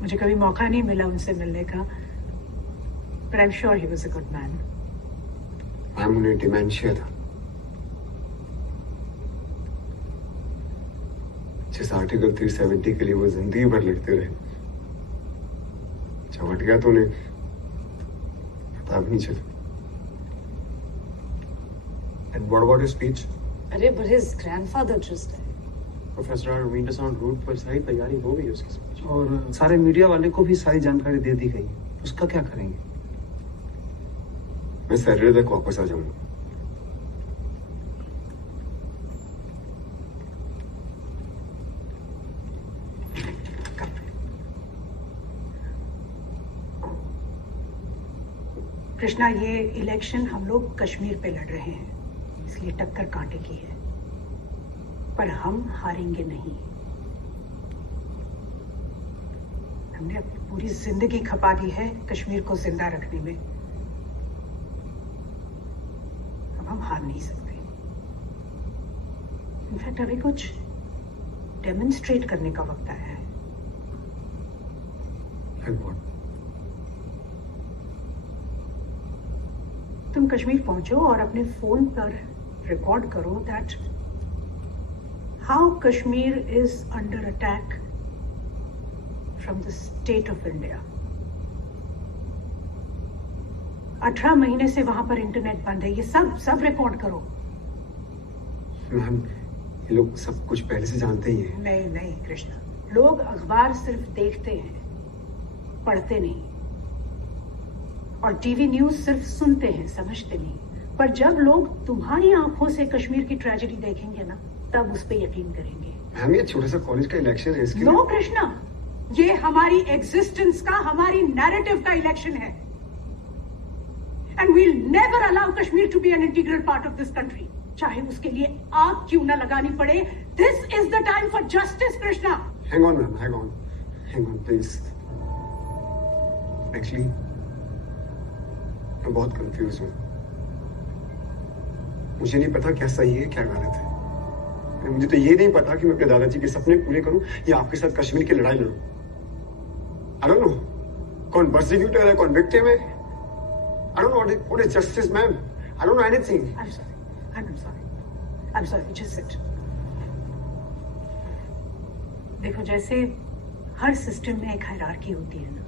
मुझे कभी मौका नहीं मिला उनसे मिलने का, but I'm sure he was a good man. Ma'am उन्हें डिमेंशिया था। जिस आर्टिकल 370 के लिए वो जिंदगी भर लड़ते रहे, जब हट गया तो उन्हें पता भी नहीं चला। And what about his speech? अरे but his grandfather just died. Professor, I don't mean to sound rude, पर सारी तैयारी हो गई उसकी speech। और सारे मीडिया वाले को भी सारी जानकारी दे दी गई, उसका क्या करेंगे? मैं सैटरडे तक वापस आ जाऊंगा। कृष्णा, ये इलेक्शन हम लोग कश्मीर पे लड़ रहे हैं, इसलिए टक्कर कांटे की है, पर हम हारेंगे नहीं। हमने अपनी पूरी जिंदगी खपा दी है कश्मीर को जिंदा रखने में। अब हम हार नहीं सकते। इनफैक्ट अभी कुछ डेमोन्स्ट्रेट करने का वक्त आया है। तुम कश्मीर पहुंचो और अपने फोन पर रिकॉर्ड करो that how Kashmir is under attack from the state of India. 18 महीने से वहां पर इंटरनेट बंद है। ये सब रिकॉर्ड करो। मैम, ये लोग सब कुछ पहले से जानते ही हैं। नहीं कृष्णा, लोग अखबार सिर्फ देखते हैं, पढ़ते नहीं, और टीवी न्यूज सिर्फ सुनते हैं, समझते नहीं। पर जब लोग तुम्हारी आंखों से कश्मीर की ट्रेजेडी देखेंगे ना, तब उस पे यकीन करेंगे। मैम, ये छोटा सा कॉलेज का इलेक्शन है, इसके नो कृष्णा, ये हमारी एग्जिस्टेंस का, हमारी नैरेटिव का इलेक्शन है। And we'll never allow Kashmir to be an integral part of this country, चाहे उसके लिए आग क्यों ना लगानी पड़े। This is the time for justice Krishna. Hang on ma'am, hang on please. Actually मैं बहुत कंफ्यूज हूँ। मुझे नहीं पता क्या सही है क्या गलत है। मुझे तो ये नहीं पता कि मैं अपने दादाजी के सपने पूरे करूं या आपके साथ कश्मीर की लड़ाई लड़ूं। आई डोंट नो कौन प्रोसिक्यूटर है, कौन विक्टिम है। I don't know what is justice ma'am. I don't know anything. I'm sorry, just sit. देखो, जैसे हर सिस्टम में एक हायरार्की होती है ना,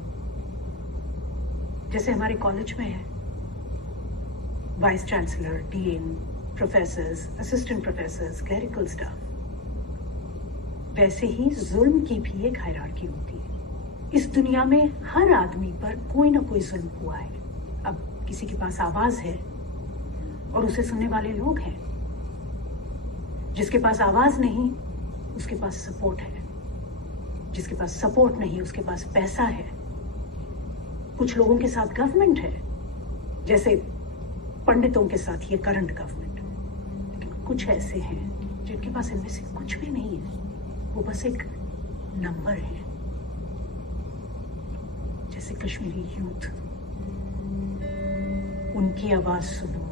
जैसे हमारे कॉलेज में है vice chancellor, dean, professors, assistant professors, clerical staff, वैसे ही जुल्म की भी एक हायरार्की होती है। इस दुनिया में हर आदमी पर कोई ना कोई जुल्म हुआ है। अब किसी के पास आवाज है और उसे सुनने वाले लोग हैं। जिसके पास आवाज नहीं, उसके पास सपोर्ट है। जिसके पास सपोर्ट नहीं, उसके पास पैसा है। कुछ लोगों के साथ गवर्नमेंट है, जैसे पंडितों के साथ ये करंट गवर्नमेंट। लेकिन कुछ ऐसे हैं जिनके पास इनमें से कुछ भी नहीं है, वो बस एक नंबर है। जैसे कश्मीरी यूथ, उनकी आवाज सुनो,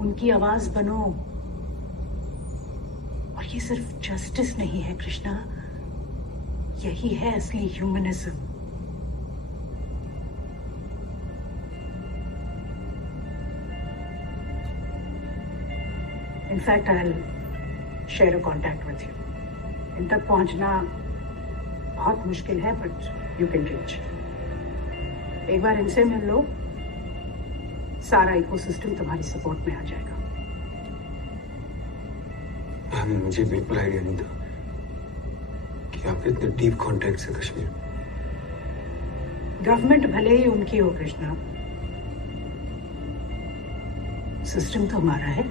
उनकी आवाज बनो। और ये सिर्फ जस्टिस नहीं है कृष्णा, यही है असली humanism. In fact I will share a contact with you. इन तक पहुंचना बहुत मुश्किल है, बट यू कैन रीच। एक बार इनसे मिल लो, सारा इकोसिस्टम तुम्हारी सपोर्ट में आ जाएगा। मुझे बिल्कुल आइडिया नहीं था कि आप इतने डीप कॉन्टेक्ट से कश्मीर। गवर्नमेंट भले ही उनकी हो कृष्णा, सिस्टम तो हमारा है।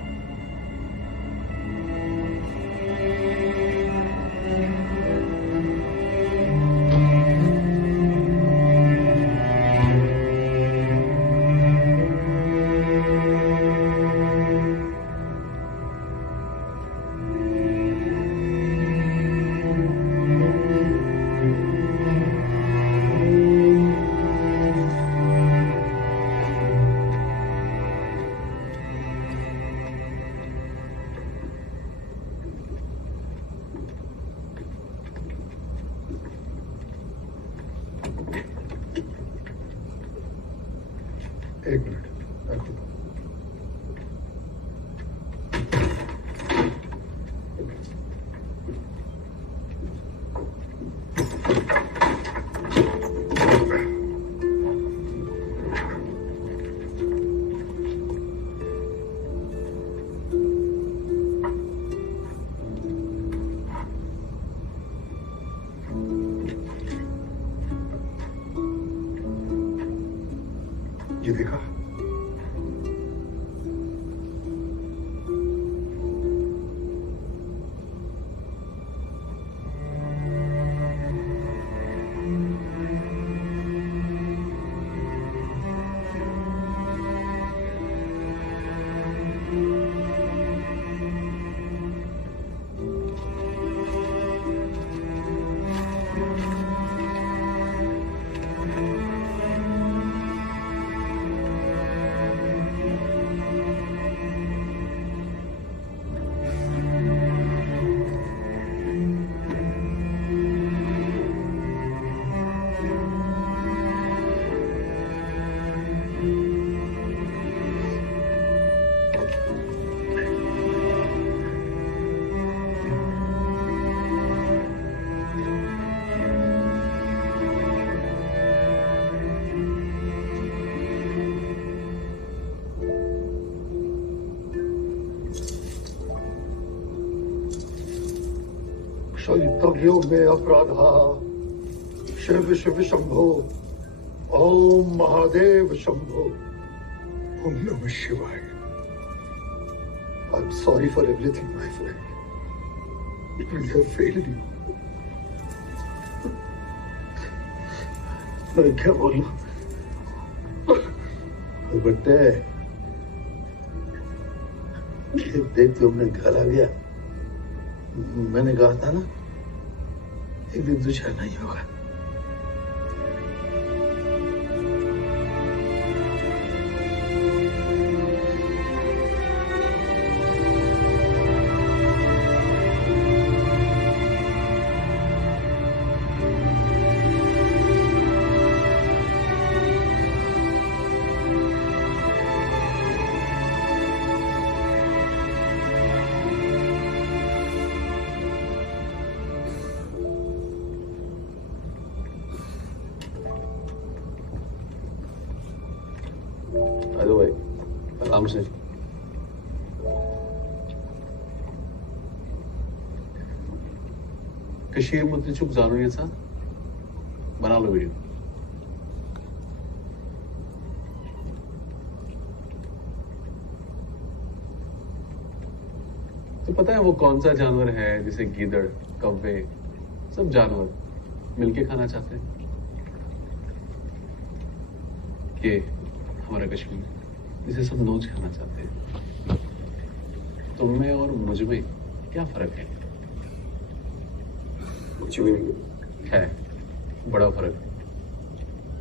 एक मिनट रखो। ये देखा? क्षयितव्यो मे अपराधा शिव शिव शंभो ओम महादेव शंभो ओम नमः शिवाय। I'm sorry for everything, my friend. We have failed you. मैं क्या बोलूं? बट्टे देख तुमने घर आ गया। मैंने कहा था ना एक दिन तुझे नहीं होगा। अरे भाई आराम से। कशीरमध्ये चूक जाणून याचा बना लो वीडियो। तो पता है वो कौन सा जानवर है जिसे गीदड़ कौवे सब जानवर मिलके खाना चाहते हैं? ये हमारा कश्मीर जिसे सब नोच खाना चाहते हैं। तुम में और मुझ में क्या फर्क है? कुछ भी नहीं है बड़ा फर्क।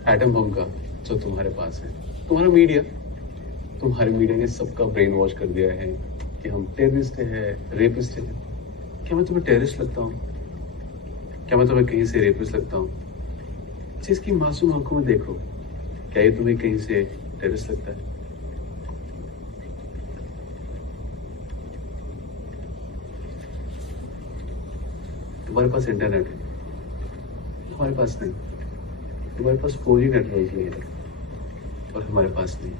एटम बम का जो तुम्हारे पास है, तुम्हारे मीडिया ने सबका ब्रेन वॉश कर दिया है कि हम टेररिस्ट हैं, रेपिस्ट हैं। क्या मैं तुम्हें टेररिस्ट लगता हूँ? क्या मैं तुम्हें कहीं से रेपिस्ट लगता हूँ? जिसकी मासूम आंखों में देखो, क्या ये तुम्हें कहीं से टेररिस्ट लगता है? तुम्हारे पास इंटरनेट है, हमारे पास नहीं। तुम्हारे पास 4G नेटवर्क नहीं है और हमारे पास नहीं।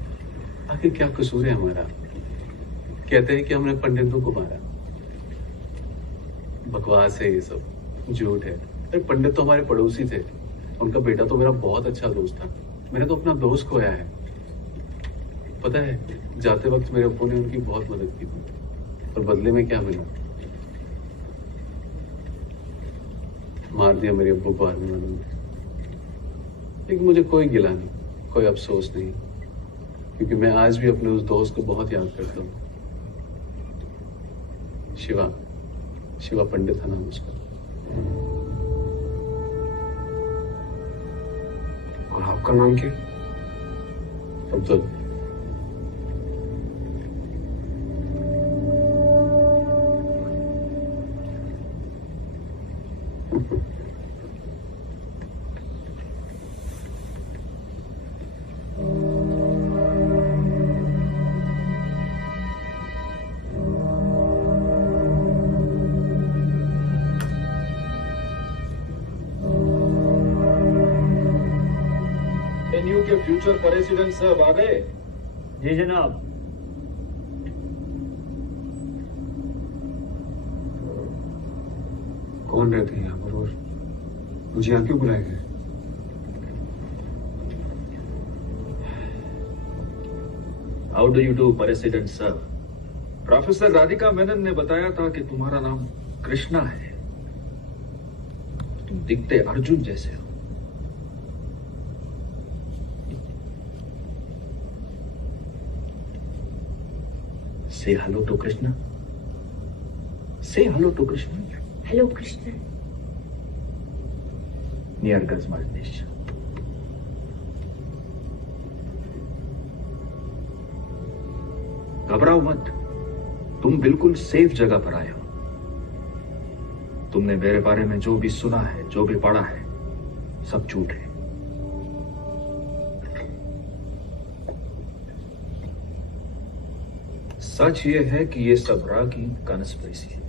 आखिर क्या कसूर है हमारा? कहते हैं कि हमने पंडितों को मारा। बकवास है ये सब, झूठ है। अरे पंडित तो हमारे पड़ोसी थे, उनका बेटा तो मेरा बहुत अच्छा दोस्त था। मैंने तो अपना दोस्त खोया है। पता है जाते वक्त मेरे अब्बू ने उनकी बहुत मदद की थी और बदले में क्या मिला? मार दिया मेरे अब्बू को आर्मी वालों ने। लेकिन मुझे कोई गिला नहीं, कोई अफसोस नहीं, क्योंकि मैं आज भी अपने उस दोस्त को बहुत याद करता हूँ। शिवा पंडित था नाम उसका। और आपका नाम क्या? अब्दुल। एनयू के फ्यूचर प्रेसिडेंट साहब आ गए? जी जनाब। कौन रहते हैं यहाँ पर और मुझे यहाँ क्यों बुलाया गया? How do you do president sir? Professor Radhika Menon ने बताया था कि तुम्हारा नाम कृष्णा है। तुम दिखते अर्जुन जैसे हो। Say hello to Krishna. Say hello to Krishna. Hello, Krishna. Near Gazmalnish. घबराओ मत, तुम बिल्कुल सेफ जगह पर आए हो। तुमने मेरे बारे में जो भी सुना है, जो भी पढ़ा है, सब झूठ है। सच ये है कि ये सब रा की कॉन्स्पिरेसी है।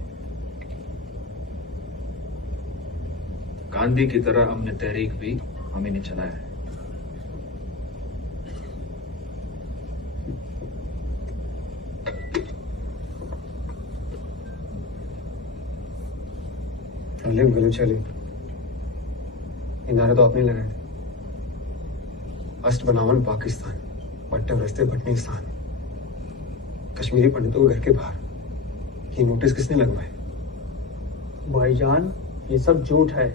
गांधी की तरह हमने तहरीक भी हमें नहीं चलाया है। अलीम गलूचली इनारे तो आपने लगाए थे। अस्त बनावन पाकिस्तान, बट्टे रस्ते भटनीस्तान, कश्मीरी पंडितों के घर के बाहर। ये नोटिस किसने लगवाए? भाईजान ये सब झूठ है।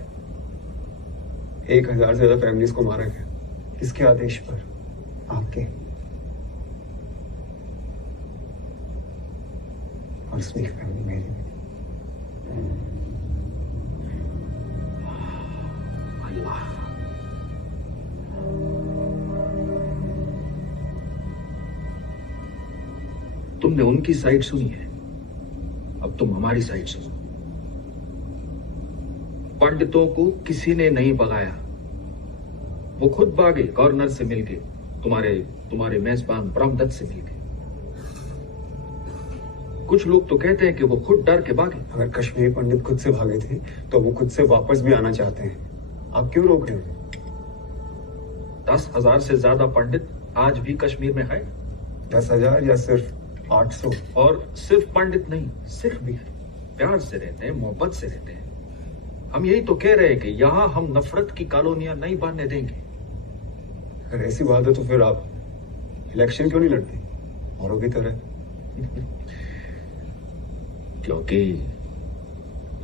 1000 से ज्यादा फैमिलीज को मारा गया। किसके आदेश पर? आपके। और इसमें एक फैमिली मेरी भी। अल्लाह। तुमने उनकी साइड सुनी है, अब तुम हमारी साइड सुनो। पंडितों को किसी ने नहीं भगाया, वो खुद भागे गवर्नर से मिलके, तुम्हारे मेजबान ब्रह्मदत्त से मिलके। कुछ लोग तो कहते हैं कि वो खुद डर के भागे। अगर कश्मीरी पंडित खुद से भागे थे तो वो खुद से वापस भी आना चाहते हैं। आप क्यों रोक रहे हो? 10,000 से ज्यादा पंडित आज भी कश्मीर में है। 10,000 या सिर्फ 800? और सिर्फ पंडित नहीं, सिर्फ भी है। प्यार से रहते हैं, मोहब्बत से रहते हैं। हम यही तो कह रहे हैं कि यहां हम नफरत की कॉलोनियां नहीं बनने देंगे। अगर ऐसी बात है तो फिर आप इलेक्शन क्यों नहीं लड़ते औरों की तरह? क्योंकि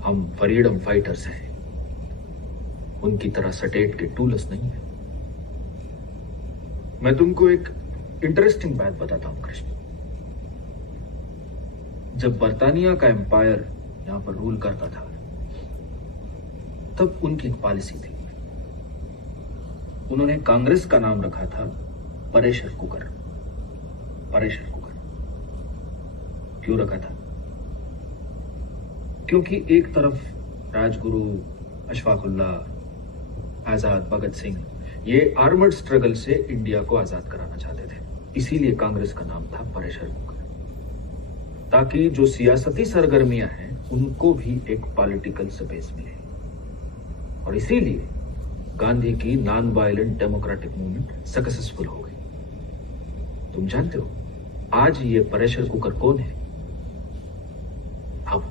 हम फ्रीडम फाइटर्स हैं, उनकी तरह सटेट के टूलस नहीं है। मैं तुमको एक इंटरेस्टिंग बात बताता हूं कृष्ण। जब बर्तानिया का एम्पायर यहां पर रूल करता था, तब उनकी एक पॉलिसी थी। उन्होंने कांग्रेस का नाम रखा था प्रेशर कुकर। प्रेशर कुकर क्यों रखा था? क्योंकि एक तरफ राजगुरु, अशफाकुल्लाह, आजाद, भगत सिंह, ये आर्मर्ड स्ट्रगल से इंडिया को आजाद कराना चाहते थे। इसीलिए कांग्रेस का नाम था प्रेशर कुकर, ताकि जो सियासती सरगर्मियां हैं उनको भी एक पॉलिटिकल स्पेस मिले। और इसीलिए गांधी की non violent democratic movement successful हो गई। तुम जानते हो आज ये प्रेशर कुकर कौन है? हम।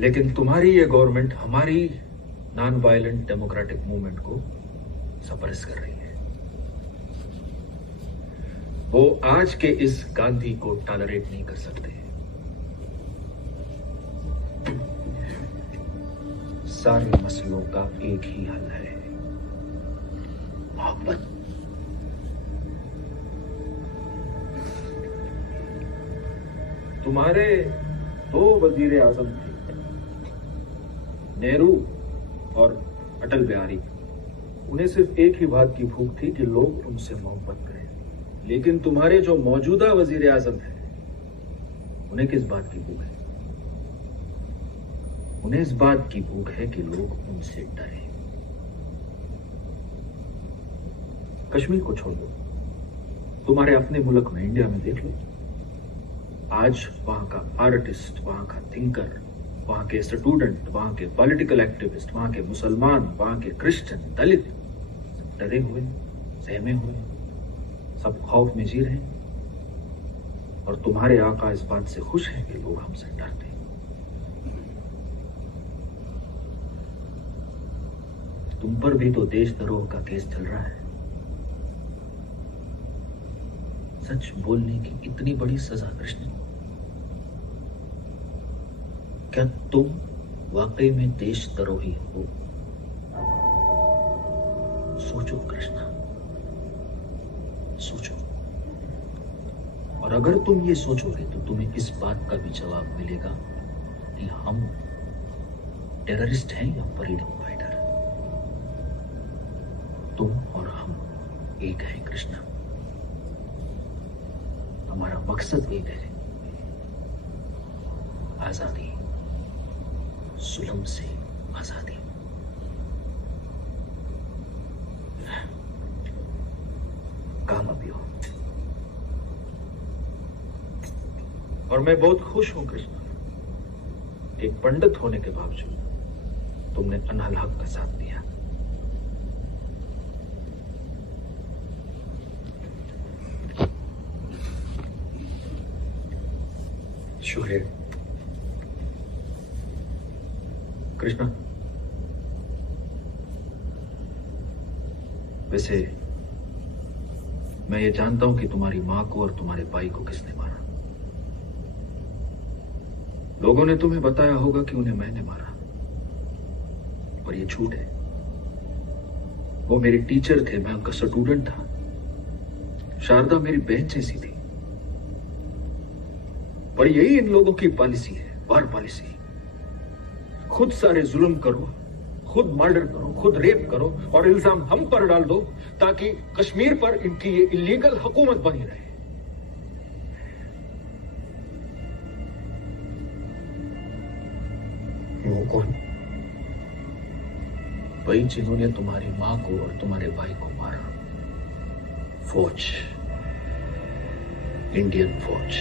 लेकिन तुम्हारी ये गवर्नमेंट हमारी नॉन वायलेंट डेमोक्रेटिक मूवमेंट को सप्रेस कर रही है। वो आज के इस गांधी को टॉलरेट नहीं कर सकते। सारे मसलों का एक ही हल है, मोहब्बत। तुम्हारे 2 वजीर आजम थे, नेहरू और अटल बिहारी। उन्हें सिर्फ एक ही बात की भूख थी कि लोग उनसे मोहब्बत करें। लेकिन तुम्हारे जो मौजूदा वजीर आजम हैं, उन्हें किस बात की भूख है? उन्हें इस बात की भूख है कि लोग उनसे डरें। कश्मीर को छोड़ दो, तुम्हारे अपने मुल्क में, इंडिया में देख लो। आज वहां का आर्टिस्ट, वहां का थिंकर, वहां के स्टूडेंट, वहां के पॉलिटिकल एक्टिविस्ट, वहां के मुसलमान, वहां के क्रिश्चियन, दलित डरे हुए, सहमे हुए, सब खौफ में जी रहे हैं। और तुम्हारे आका इस बात से खुश हैं कि लोग हमसे डरते हैं। तुम पर भी तो देशद्रोह का केस चल रहा है। सच बोलने की इतनी बड़ी सजा कृष्ण, क्या तुम वाकई में देशद्रोही हो? सोचो कृष्णा, सोचो। और अगर तुम ये सोचोगे तो तुम्हें इस बात का भी जवाब मिलेगा कि हम टेररिस्ट हैं या फ्रीडम फाइटर। तुम और हम एक हैं कृष्णा, हमारा मकसद एक है, आजादी, जुल्म से आजादी। कामयाबी हो। और मैं बहुत खुश हूं कृष्णा, एक पंडित होने के बावजूद तुमने अनहल हक का साथ दिया। शुक्रिया कृष्णा। वैसे मैं ये जानता हूं कि तुम्हारी मां को और तुम्हारे भाई को किसने मारा। लोगों ने तुम्हें बताया होगा कि उन्हें मैंने मारा, पर ये झूठ है। वो मेरे टीचर थे, मैं उनका स्टूडेंट था। शारदा मेरी बहन जैसी थी। पर यही इन लोगों की पॉलिसी है, वार पॉलिसी। खुद सारे जुल्म करो, खुद मर्डर करो, खुद रेप करो और इल्जाम हम पर डाल दो ताकि कश्मीर पर इनकी ये इलीगल हुकूमत बनी रहे। वो कौन? वही जिन्होंने तुम्हारी मां को और तुम्हारे भाई को मारा। फौज, इंडियन फौज।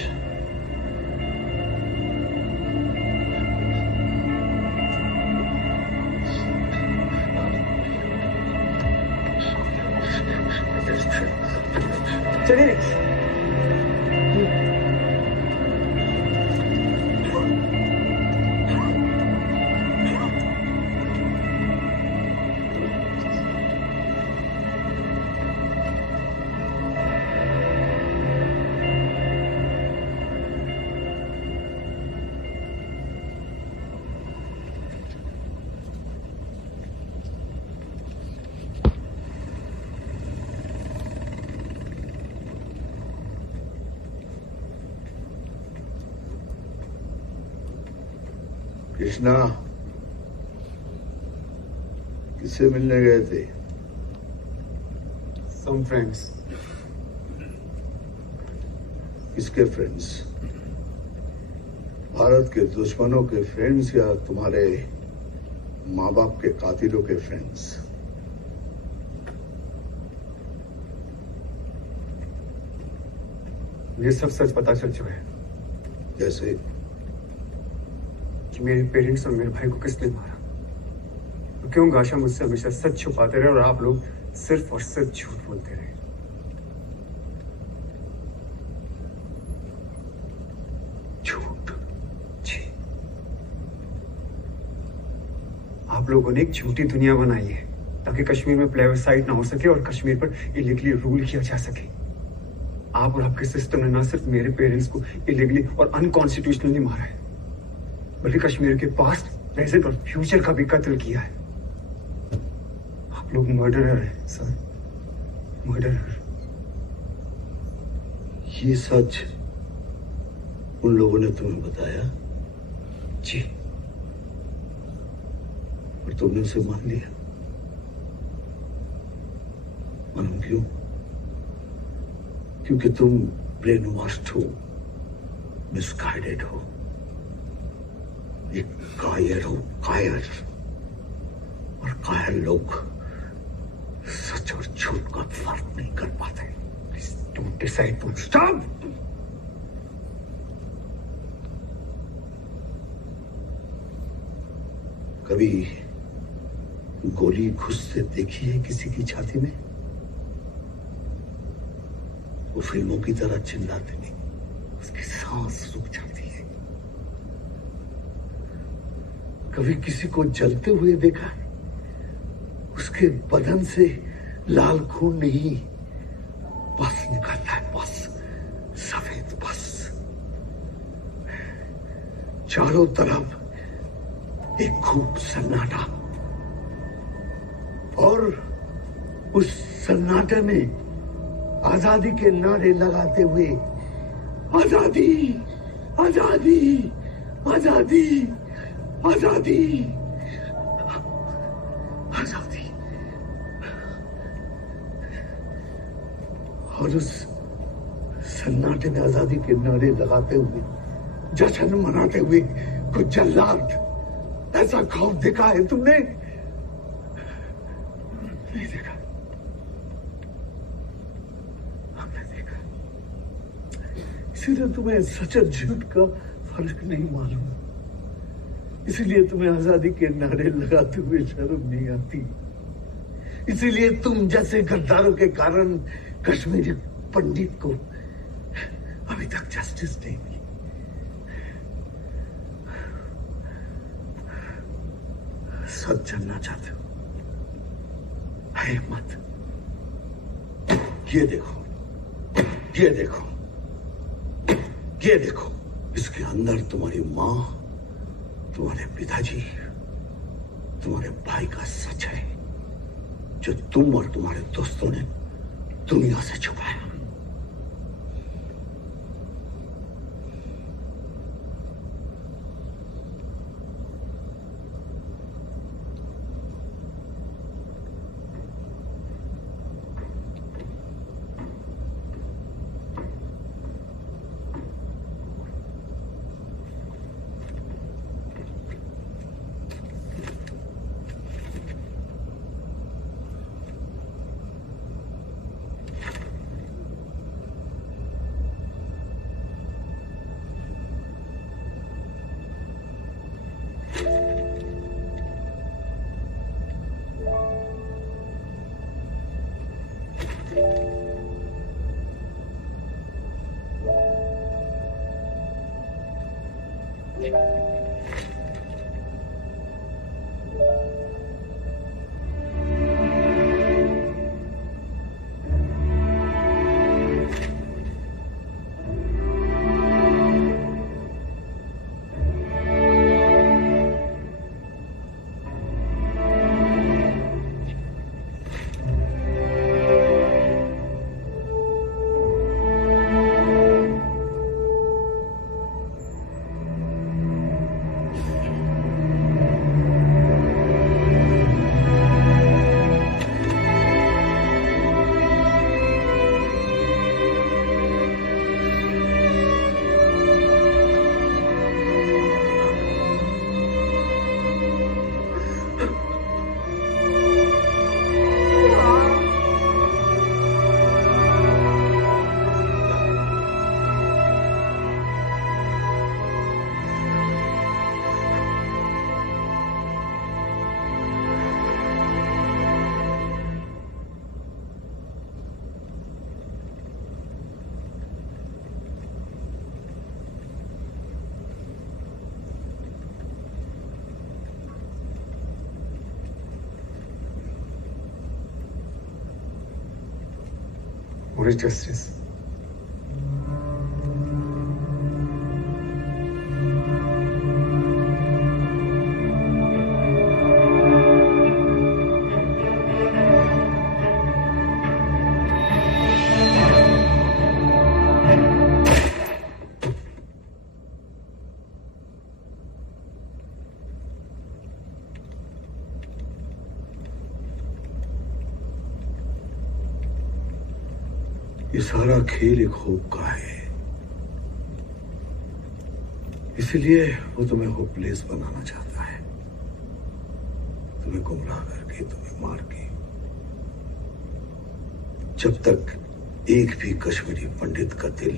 चलिए कृष्णा, किससे मिलने गए थे? Some friends. किसके फ्रेंड्स? भारत के दुश्मनों के फ्रेंड्स या तुम्हारे माँ बाप के कातिलों के फ्रेंड्स? ये सब सच पता चल चुका है। जैसे कि मेरे पेरेंट्स और मेरे भाई को किसने मारा। तो क्यों गाशा मुझसे हमेशा सच छुपाते रहे और आप लोग सिर्फ और सिर्फ झूठ बोलते रहे। झूठ जी। आप लोगों ने एक झूठी दुनिया बनाई है ताकि कश्मीर में प्लेबसाइट ना हो सके और कश्मीर पर इलीगली रूल किया जा सके। आप और आपके सिस्टम ने ना सिर्फ मेरे पेरेंट्स को इलीगली और अनकॉन्स्टिट्यूशनली मारा है, बल्कि कश्मीर के पास्ट, प्रेजेंट और फ्यूचर का भी कत्ल किया है। आप लोग मर्डरर हैं सर, मर्डरर। ये सच उन लोगों ने तुम्हें बताया? जी। और तुमने उसे मान लिया? मालूम क्यों? क्योंकि तुम ब्रेन वॉश्ड हो, मिसगाइडेड हो, एक कायर हो, कायर। और कायर लोग सच और झूठ का फर्क नहीं कर पाते। Please don't decide for stop. कभी गोली घुसते देखी है किसी की छाती में? वो फिल्मों की तरह चिल्लाते नहीं, उसकी सांस रुक जाती है। कभी किसी को जलते हुए देखा है? उसके बदन से लाल खून नहीं, बस निकलता है, बस सफेद बस। चारों तरफ एक खूब सन्नाटा, और उस सन्नाटे में आजादी के नारे लगाते हुए आजादी आजादी आजादी आजादी आजादी, और उस सन्नाटे में आजादी के नारे लगाते हुए जश्न मनाते हुए कुछ जल्लाद, ऐसा खौफ देखा है तुमने? नहीं देखा, हमने देखा। इसीलिए तुम्हें सच और झूठ का फर्क नहीं मालूम, इसीलिए तुम्हें आजादी के नारे लगाते हुए शर्म नहीं आती, इसीलिए तुम जैसे गद्दारों के कारण कश्मीरी पंडित को अभी तक जस्टिस नहीं मिली। सच जानना चाहते हो? है हिम्मत? ये देखो, ये देखो, ये देखो, इसके अंदर तुम्हारी मां, तुम्हारे पिताजी, तुम्हारे भाई का सच है, जो तुम और तुम्हारे दोस्तों ने दुनिया से छुपाया। What is justice? ये सारा खेल एक होप का है, इसलिए वो तुम्हें होपलेस बनाना चाहता है, तुम्हें गुमराह करके, तुम्हें मार के। जब तक एक भी कश्मीरी पंडित का दिल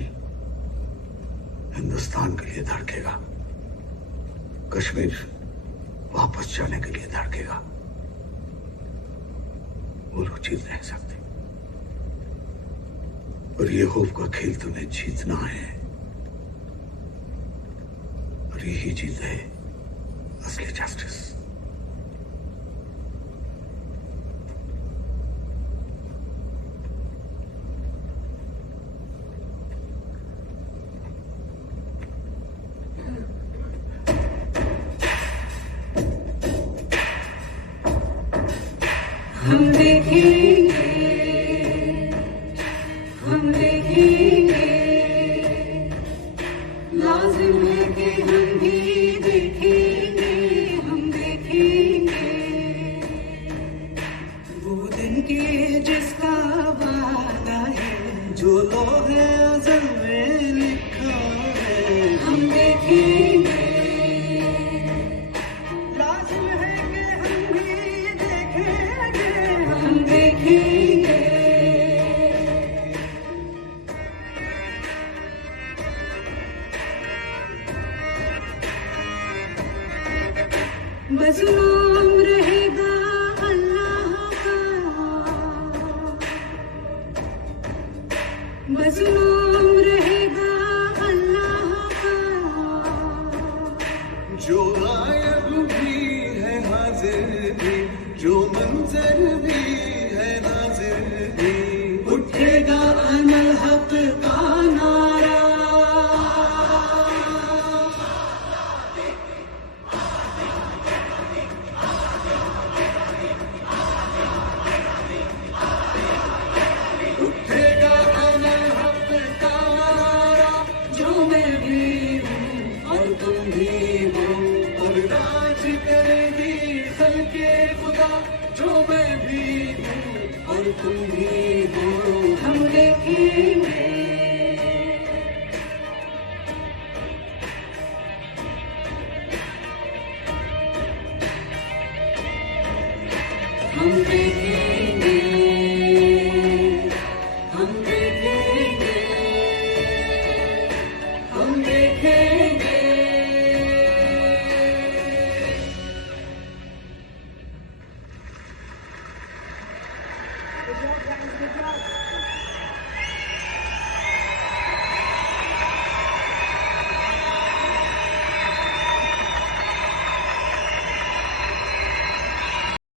हिंदुस्तान के लिए धड़केगा, कश्मीर वापस जाने के लिए धड़केगा। वो लोग जीत नहीं सकते, और ये खौफ का खेल तुम्हें जीतना है, और यही जीत है असली जस्टिस। हम देखेंगे, हम देखेंगे, लाजिम है कि हम भी देखेंगे, हम देखेंगे वो दिन के जिसका वादा है, जो लोहे अज़ल में लिखा है। हम देखेंगे, लाजिम है कि हम भी देखेंगे, हम देखेंगे बस नाम रहेगा अल्लाह का, बस नाम रहेगा अल्लाह का। जो गायब भी है हाजिर भी, जो मंजर भी है नाजिर भी, उठेगा अनल हक का नारा। उठेगा अनल हक का नारा, जो मैं भी हूँ और तुम भी हो, और राज करेगी खल्के खुदा, जो मैं भी हूँ और तुम भी हो। हम देखेंगे, हम देखेंगे, हम देखेंगे, हम देखेंगे। Good job, guys. Good